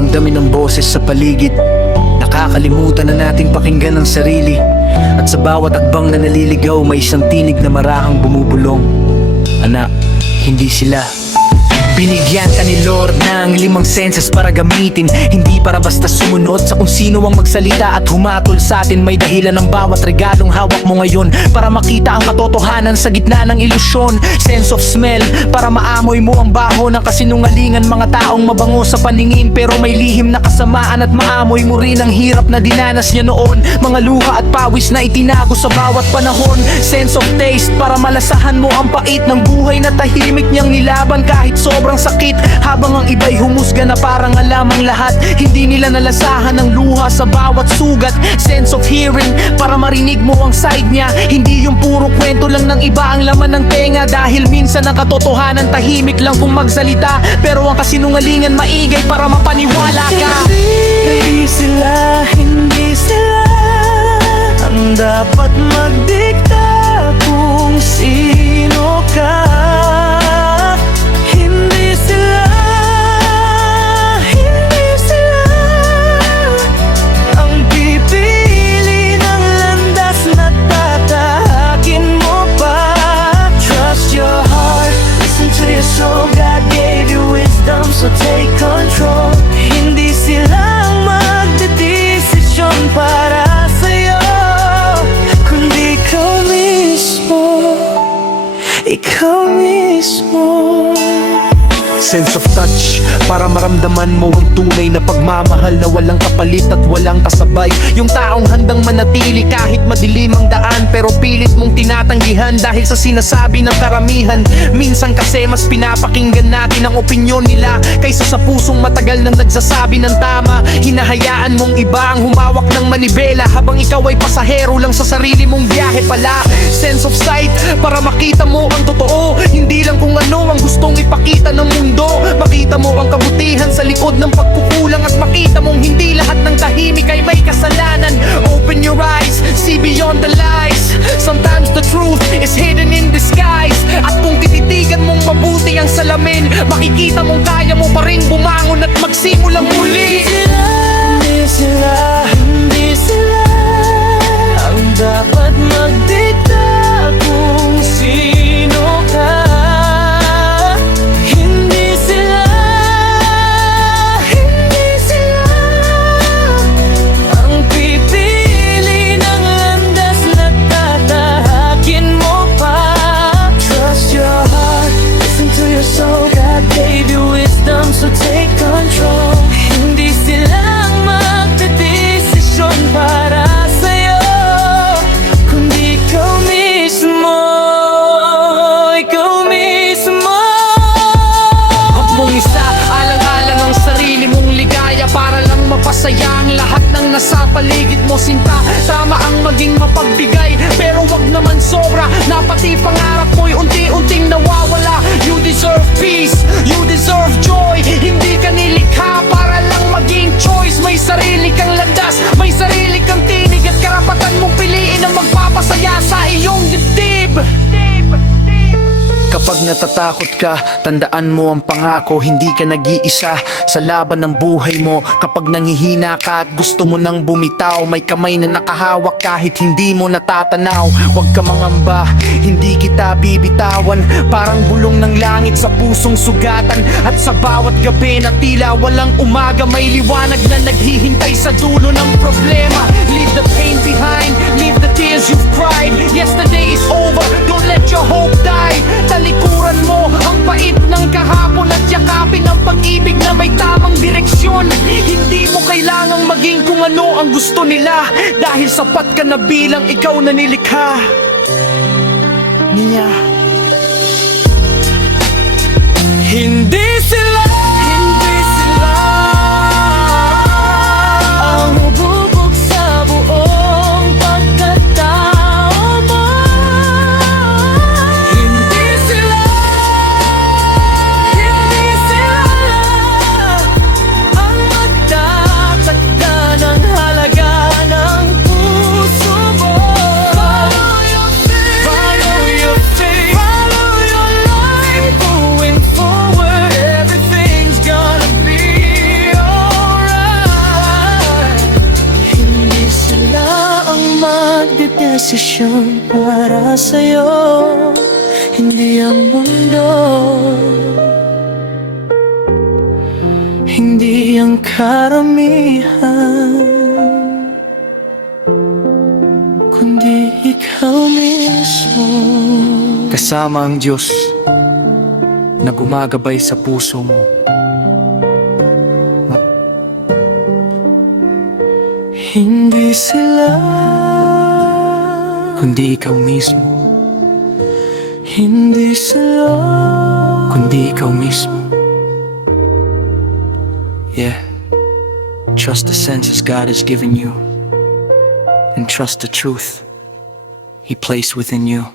damdamin ng boses sa paligid. Nakakalimutan na nating pakinggan ang sarili. At sa bawat akbang na naliligaw, may isang tinig na marahang bumubulong. Anak, hindi sila. Binigyan ka ni Lord ng 5 senses para gamitin, hindi para basta sumunod sa kung sino ang magsalita at humatol sa atin. May dahilan ng bawat regalong hawak mo ngayon, para makita ang katotohanan sa gitna ng ilusyon. Sense of smell, para maamoy mo ang baho ng kasinungalingan. Mga taong mabango sa paningin pero may lihim na kasamaan, at maamoy mo rin ang hirap na dinanas niya noon. Mga luha at pawis na itinago sa bawat panahon. Sense of taste, para malasahan mo ang pait ng buhay na tahimik niyang nilaban kahit sobrang sakit. Habang ang iba'y humusga na parang alam ang lahat, hindi nila nalasahan ang luha sa bawat sugat. Sense of hearing, para marinig mo ang side niya, hindi yung puro kwento lang ng iba ang laman ng tenga. Dahil minsan ang katotohanan tahimik lang kung magsalita, pero ang kasinungalingan maigay para mapaniwala ka. Hindi sila ang dapat magdikta kung sino ka. So take control. Hindi sila ang magdedesisyon para sa'yo, kundi ikaw mismo. Ikaw mismo. Sense of touch, para maramdaman mo ang tunay na pagmamahal na walang kapalit at walang kasabay. Yung taong handang manatili kahit madilim ang daan, pero pilit mong tinatanggihan dahil sa sinasabi ng karamihan. Minsan kasi mas pinapakinggan natin ang opinyon nila kaysa sa pusong matagal nang nagsasabi ng tama. Hinahayaan mong iba ang humawak ng manibela, habang ikaw ay pasahero lang sa sarili mong biyahe pala. Sense of sight, para makita mo ang totoo, hindi lang kung ano ang gustong ipakita ng mundo. Makita mo ang kabutihan sa likod ng pagkukulang, at makita mong hindi lahat ng tahimik ay may kasalanan. Open your eyes, see beyond the lies. Sometimes the truth is hidden in disguise. At kung tititigan mong mabuti ang salamin, makikita mong kaya mo pa rin bumangon at magsimulang muli. Hindi sila ang dapat magdikta kung sino ka. So take control. Hindi sila ang magdedesisyon para sa'yo, kundi ikaw mismo. Ikaw mismo. Huwag mong isa, alang-alang ang sarili mong ligaya, para lang mapasaya ang lahat ng nasa paligid mo. Sinta, tama ang maging mapagbigay, pero wag naman sobra na pati pangarap mo'y unti-unting nawawala. You deserve peace, you deserve joy. Hindi ka nilikha para lang maging choice. May sarili kang landas, may sarili kang tinig, at karapatan mong piliin ang magpapasaya sa iyong dibdib. Kapag natatakot ka, tandaan mo ang pangako, hindi ka nag-iisa sa laban ng buhay mo. Kapag nanghihina ka at gusto mo nang bumitaw, may kamay na nakahawak kahit hindi mo natatanaw. Huwag ka mangamba, hindi kita bibitawan. Parang bulong ng langit sa pusong sugatan, at sa bawat gabi na tila walang umaga, may liwanag na naghihintay sa dulo ng problema. Leave the pain behind, leave the tears you've cried. Yesterday is over, don't let your hope die. Talikuran mo ang pait ng kahapon, at yakapin ang pag-ibig na may tamang direksyon. Hindi mo kailangang maging kung ano ang gusto nila, dahil sapat ka na bilang ikaw na nilikha niya. Hindi sila ang hububog sa buong pagkatao mo. Hindi sila ang magtatakda ng halaga ng puso mo. Follow your faith. desisyon para sa'yo, hindi ang mundo, hindi ang karamihan, kundi ikaw mismo. Kasama ang Diyos na gumagabay sa puso mo. Hindi sila, Kundi ikaw mismo. hindi sila, Kundi ikaw mismo. Yeah. Trust the senses God has given you. And trust the truth He placed within you.